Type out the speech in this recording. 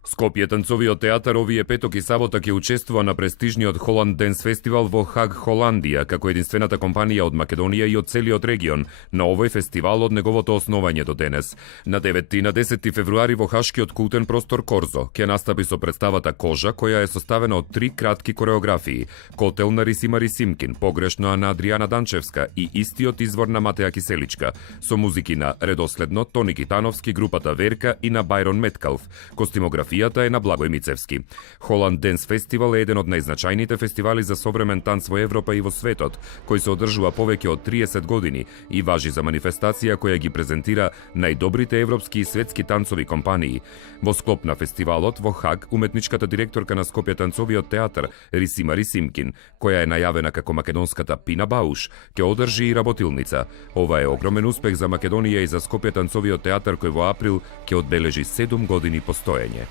Скопје танцовиот театар овие петок и сабота ќе учествува на престижниот Холанд Денс фестивал во Хаг, Холандија, како единствената компанија од Македонија и од целиот регион на овој фестивал од неговото основање до денес. На 9 и на 10 февруари во Хашкиот култен простор Корзо ќе настапи со представата Кожа, која е составена од 3 кратки кореографии: Котел на Рисима Рисимкин, Погрешно на Адријана Данчевска и Истиот извор на Матеја Киселичка, со музики на Редоследно, Тони Китановски, групата Верка и на Бајрон Меткалф. Костимографијата е на Благој Мицевски. Холанд Денс фестивал е еден од најзначајните фестивали за современ танц во Европа и во светот, кој се одржува повеќе од 30 години и важи за манифестација која ги презентира најдобрите европски и светски танцови компании. Во склоп на фестивалот во Хаг, уметничката директорка на Скопје танцовиот театар Рисима Рисимкин, која е најавена како македонската Пина Бауш, ќе одржи и работилница. Ова е огромен успех за Македонија и за Скопје танцовиот театар кој во април ќе одбележи 7 години постоење.